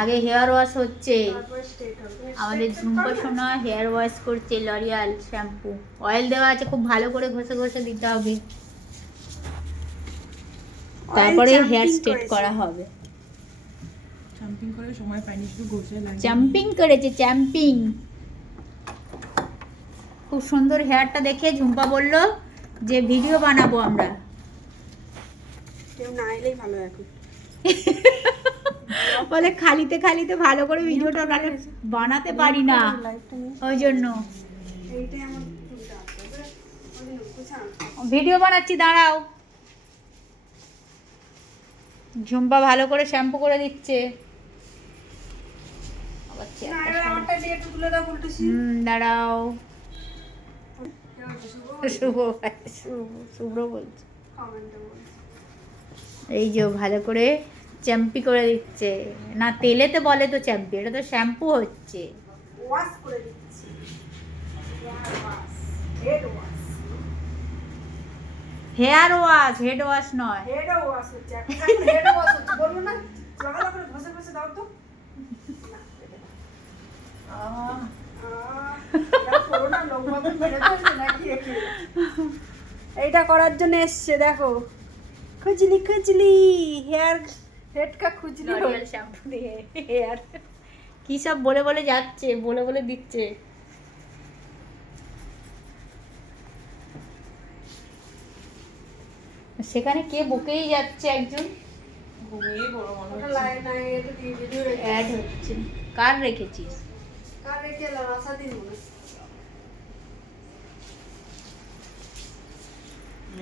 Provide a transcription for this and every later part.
আগে hair wash হচ্ছে, আমাদের ঝুম্পা সোনা হেয়ার ওয়াশ করছে লরিয়াল শ্যাম্পু, অয়েল দেওয়া আছে, খুব ভালো করে ঘষে ঘষে দিতে হবে, তারপরে হেয়ার স্ট্রেট করা হবে। জাম্পিং করে সময় পাইনি, শুধু ঘষে লাগে। জাম্পিং করেছে, জাম্পিং। খুব সুন্দর হেয়ারটা দেখে ঝুম্পা বলল যে ভিডিও বানাবো আমরা। কেউ না এলেই ভালো এখন। বলে খালিতে খালিতে ভালো করে ভিডিওটা বানাতে পারি না, ওই জন্য ভিডিও বানাচ্ছি, দাঁড়াও। ঝুম্পা ভালো করে শ্যাম্পু করে দিচ্ছে। দাঁড়াও, শুভ্র বলছে এই যে ভালো করে চ্যাম্পি করে দিচ্ছে, না তেলেতে বলে তো চ্যাম্পি, এটা তো শ্যাম্পু হচ্ছে। ওয়াশ করে দিচ্ছি, head wash, hair wash, head wash নয়, হেড ওয়াশ হচ্ছে এখন, হেড ওয়াশ হচ্ছে। বলবো না লাগালা করে ঘষে ঘষে দাও তো। এইটা করার জন্য এসছে, দেখো খুজলি খুজলি হেয়ার, হেডকা খুজলি লরিয়াল শ্যাম্পু দিয়ে হেয়ার কি সব বলে বলে যাচ্ছে, বলে বলে দিচ্ছে। সেখানে কে বকেই যাচ্ছে একজন, ঘুমিয়ে বড় মনে ওটা হচ্ছে। লাইন নাই, এটা দিয়ে ভিডিও অ্যাড হচ্ছে। কার রেখেছিস? কার রেখে এলাম, আশা দিন মনে।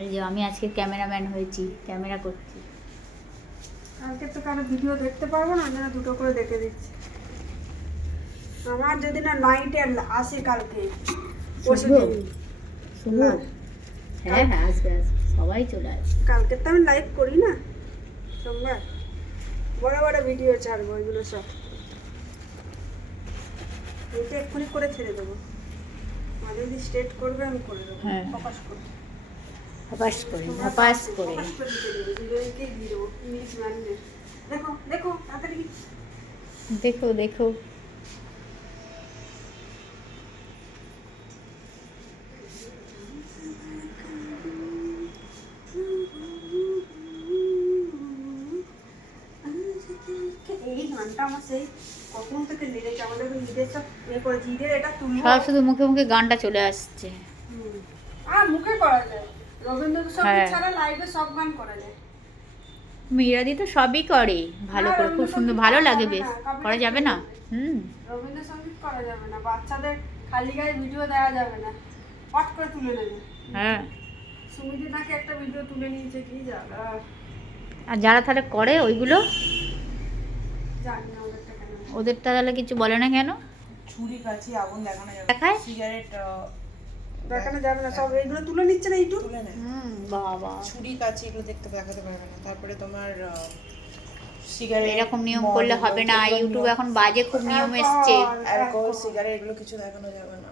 এই যে আমি আজকে ক্যামেরাম্যান হয়েছি, ক্যামেরা করছি। কালকে তো কারো ভিডিও দেখতে পারবো না, আমি দুটো করে দেখে দিচ্ছি। আমার যদি না নাইটে আসে কালকে, পরশুদিন। শুভ, হ্যাঁ হ্যাঁ আসবে আসবে, সবাই চলে আসবে। কালকে তো আমি লাইভ করি না, সোমবার বড় বড় ভিডিও ছাড়বো, ওইগুলো সব এটা এক্ষুনি করে ছেড়ে দেবো। মাঝে যদি স্ট্রেট করবে আমি করে দেবো, হ্যাঁ। ফোকাস করে ধপাস করে, ধপাস করে। ফোকাস করে দিতে দেবো, ভিডিওকেই দিয়ে দেবো ইংলিশ ম্যানে। দেখো দেখো তাড়াতাড়ি, দেখো দেখো, এই গানটা আমার সেই কখন থেকে লেগেছে, আমাদের ঈদের সব ইয়ে করেছি, ঈদের এটা তুলবো। সব শুধু মুখে মুখে গানটা চলে আসছে। মুখে করা যায়, রবীন্দ্রসঙ্গীত হ্যাঁ। ছাড়া লাইভে সব গান করা যায়। মীরাদি তো সবই করে ভালো করে, খুব সুন্দর, ভালো লাগে বেশ। করা যাবে না? রবীন্দ্রসঙ্গীত করা যাবে না, বাচ্চাদের খালি গায়ে ভিডিও দেওয়া যাবে না, পট করে তুলে নেবে। হ্যাঁ, সুমিতি নাকি একটা ভিডিও তুলে নিয়েছে, কি জায়গা আর যারা তাহলে করে ওইগুলো, জানি না ওদেরটা কেন। ওদেরটা তাহলে কিছু বলে না কেন? ছুরি কাছি আগুন দেখানো যাবে, দেখায়? সিগারেট দেখানো যাবে না, সব এইগুলো তুলে নিচ্ছে না ইউটিউব। তুলে নেয়, বাবা, ছুরি কাছি এগুলো দেখাতে পারবে না। তারপরে তোমার সিগারেট, এরকম নিয়ম করলে হবে না, ইউটিউব এখন বাজে খুব নিয়ম এসছে, অ্যালকোহল, সিগারেট এগুলো কিছু দেখানো যাবে না।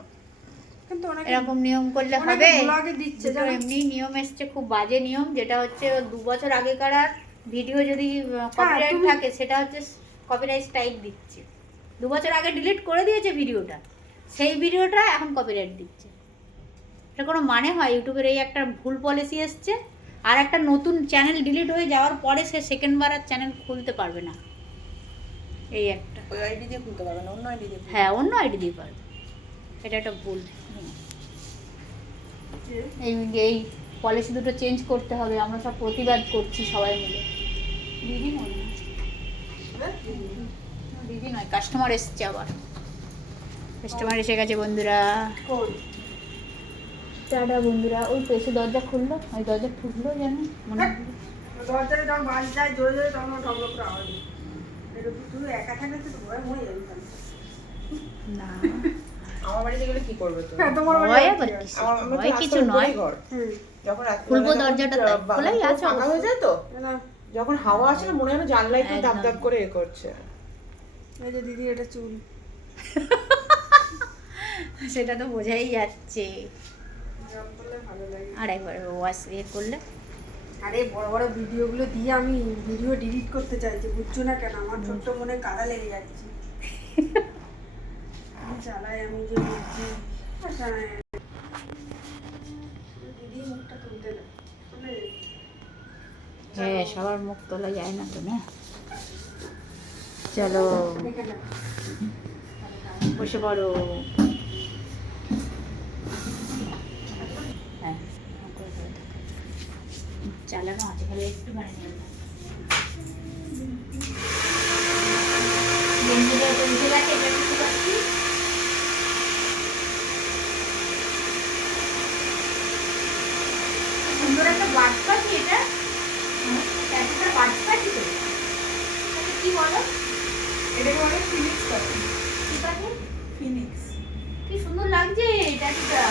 কিন্তু অনেকে এরকম নিয়ম করলে অনেকে হবে? ব্লগে দিচ্ছে, দুটো জানো? এমনি নিয়ম এসছে, খুব বাজে নিয়ম, যেটা হচ্ছে 2 বছর আগেকার ভিডিও যদি কপিরাইট তুমি- থাকে, সেটা হচ্ছে কপিরাইট স্ট্রাইক দিচ্ছে। 2 বছর আগে ডিলিট করে দিয়েছে ভিডিওটা, সেই ভিডিওটা এখন কপিরাইট দিচ্ছে। এটা কোনো মানে হয়? ইউটিউবের এই একটা ভুল পলিসি এসছে, আর একটা নতুন চ্যানেল ডিলিট হয়ে যাওয়ার পরে সে সেকেন্ডবার আর চ্যানেল খুলতে পারবে না, এই একটা। ওই আইডি দিয়ে খুলতে পারবে না, অন্য আইডি দিয়ে। হ্যাঁ, অন্য আইডি দিয়ে পারবে, এটা একটা ভুল। এই এই পলিসি দুটো চেঞ্জ করতে হবে, আমরা সব প্রতিবাদ করছি সবাই মিলে। দিদি নয়, দিদি নয়, কাস্টমার এসছে আবার, কাস্টমার এসে গেছে বন্ধুরা। কোন টাটা বন্ধুরা, ওই তো এসে দরজা খুললো, ওই দরজা খুললো জানো মনে হয়। দরজায় যখন বাস যায় জোরে জোরে, তখন ঢকঢক করে আওয়াজ হয়। এরকম তুই একা থাকলে তো ভয় মরে যাবি তাহলে। না, আমার বাড়িতে গেলে কি করবে তো? হ্যাঁ, তোমার বাড়ি ভয় আছে। আবার কিসের? আমার তো ভয় কিছু রাস্তার নয়। উপরেই ঘর। হুম। যখন রাত্রে খুলবো বেলা দরজাটা, তাই খোলাই আছে ফাঁকা হয়ে যায় তো, না, যখন হাওয়া আসে না, মনে হয় না জানলাই তো একদম। দাপ দাপ করে এ করছে। এই যে দিদি, এটা চুল। সেটা তো বোঝাই যাচ্ছে। জল করলে ভালো লাগে। আর একবার ওয়াশ করলে আরে বড় বড় ভিডিওগুলো দিয়ে আমি ভিডিও ডিলিট করতে চাইছি, বুঝছো না কেন? আমার ছোট্ট মনে কাদা লেগে যাচ্ছে। কি চালাই আমি যে বুঝছি। আচ্ছা, দিদি মুখটা তুলতে দাও। হ্যাঁ, সবার মুখ তোলা যায় না তো না। চলো দেখে নাও। বসে পড়ো। হ্যাঁ, চালানো আছে, খালি একটু মানে উঠে গেছে, এটা বুঝতে পারছি। সুন্দর একটা বার্ড পাখি এটা, একটা বার্ড পাখি তো। এটা কি বলো? এটাকে বলে ফিনিক্স পাখি। কি পাখি? ফিনিক্স। কি সুন্দর লাগছে ট্যাটুটা।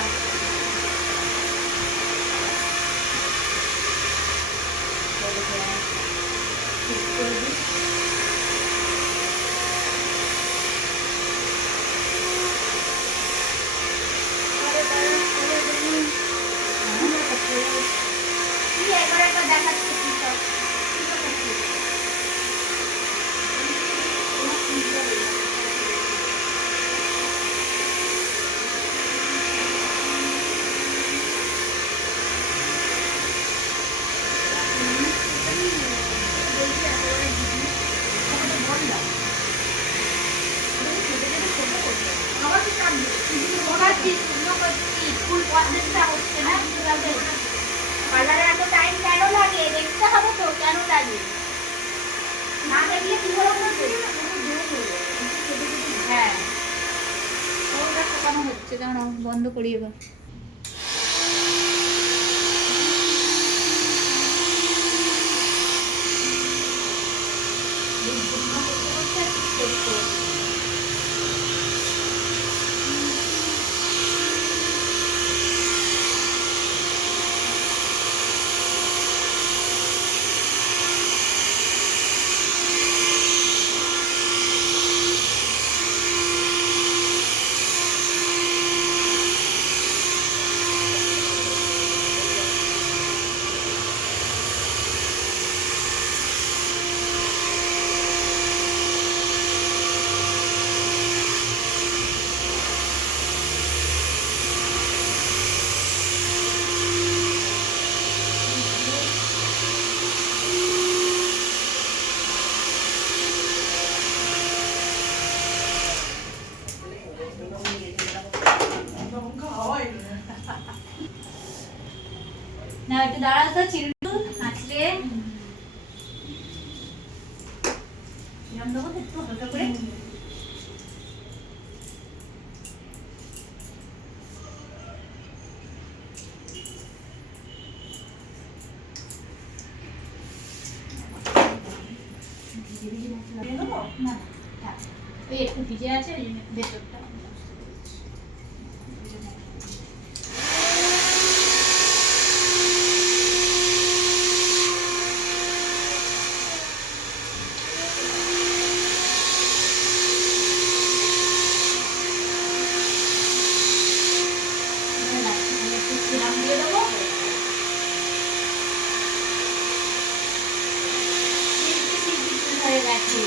একবার একবার দেখাচ্ছে কি সব কি সব করছে? ফুল প্রসেসটা হচ্ছে না কিভাবে? পার্লারে এত টাইম কেন লাগে? দেখতে হবে তো কেন লাগে, না দেখলে কি করে বুঝবে? হ্যাঁ, ওটা শেখানো হচ্ছে, কেন বন্ধ করি এবার। না একটু দাঁড়াও তো, চিল্টু নাচলে এরম দেবো তো একটু হালকা করে। না থাক, ওই একটু ভিজে আছে ওই জন্য ভেতরটা। দিয়ে দেবো হয়ে গেছে।